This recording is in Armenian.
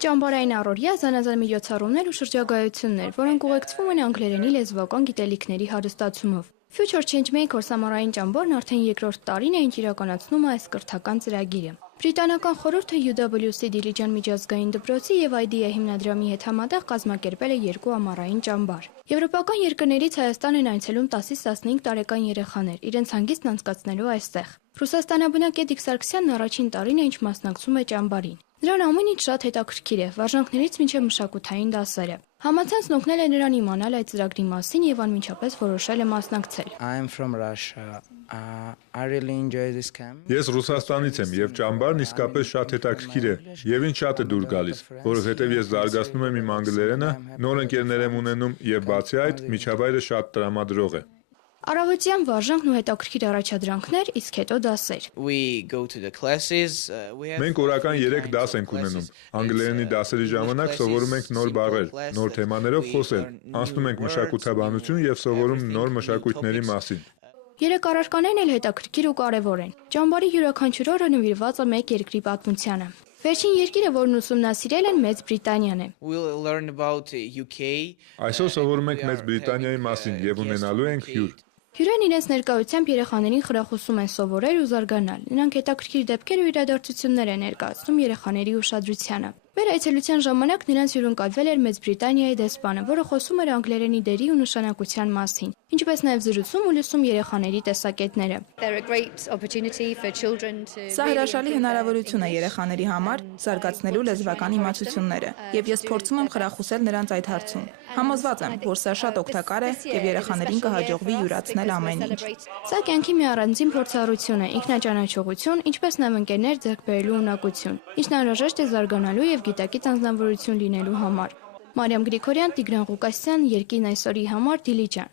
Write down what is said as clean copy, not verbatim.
Ճամբարային առօրյա, զանազան միջոցառումներ ու շրջագայություններ, որոնք ուղեկցվում են անգլերենի լեզվական գիտելիքների հարստացումով։ Future Changemaker ամառային ճամբարն արդեն երկրորդ տարին է, ինչ իրականացնում է այս կրթական ծրագիրը։ Բրիտանական խորհուրդը UWC Դիլիջան միջազգային դպրոցի եւ IDEA հիմնադրամի հետ համատեղ կազմակերպել է երկու ամառային ճամբար։ Եվրոպական երկրներից Հայաստան են այցելում 10-15 տարեկան երեխաներ, իրենց հանգիստն անցկացնելու այստեղ։ Ռուսաստանաբնակ Էդիկ Սարգսյանն առաջին տարին է, ինչ մասնակցում է ճամբարին։ Նրան ամեն ինչ շատ հետաքրքիր է, վարժանքներից մինչև մշակութային դասերը։ Համացանցն օգնել է նրան իմանալ այդ ծրագրի մասին եւ անմիջապես որոշել է մասնակցել։ Ես Ռուսաստանից եմ եւ ճամբարն իսկապես շատ հետաքրքիր է եւ ինձ շատ է դուր գալիս, որովհետեւ ես զարգացնում եմ իմ անգլերենը, նոր ընկերներ եմ ունենում եւ բացի այդ միջավայրը շատ տրամադրող է։ Առավոտյան վարժանքն ու հետաքրքիր առաջադրանքներ, իսկ հետո դասեր։ Մենք օրական 3 դաս ենք ունենում։ Անգլերենի դասերի ժամանակ սովորում ենք նոր բառեր, նոր թեմաներով խոսել, անցնում ենք մշակութաբանություն եւ սովորում նոր մշակույթների մասին։ Երեք առարկաներն էլ հետաքրքիր ու կարևոր են։ Ճամբարի յուրաքանչյուր օրը նվիրված է մեկ երկրի պատմությանը։ Վերջին երկիրը, որն ուսումնասիրել են, Մեծ Բրիտանիան է։ Այսօր սովորում ենք Մեծ Բրիտանիայի մասին եւ ունենալու ենք հյուր։ Հյուրերն իրենց ներկայությամբ երեխաներին խրախուսում են սովորել ու զարգանալ։ Նրանք հետաքրքիր դեպքեր ու իրադարձություններ են ներկայացնում երեխաների ուշադրությանը։ Մեր այցելության ժամանակ նրանց հյուրընկալվել էր Մեծ Բրիտանիայի դեսպանը, որը խոսում էր անգլերենի դերի ու նշանակության մասին, ինչպես նաև զրուցում ու լսում երեխաների տեսակետները։ Սա հրաշալի հնարավորություն է երեխաների համար զարգացնելու լեզվական իմացությունները, եւ ես փորձում եմ խրախուսել նրանց այդ հարցում։ Համոզված եմ, որ սա շատ օգտակար է եւ երեխաներին կհաջողվի յուրացնել ամեն ինչ։ Սա կյանքի մի առանձին փորձառություն է, ինքնաճանաչողություն, ինչպես նաև ընկերներ ձեռք բերելու ունակություն, ինչն անհրաժեշտ է զարգանալու եւ գիտակից անձնավորություն լինելու համար։ Մարիամ Գրիգորյան, Տիգրան Ղուկասյան, Երկիրն այսօրի համար, Դիլիջան։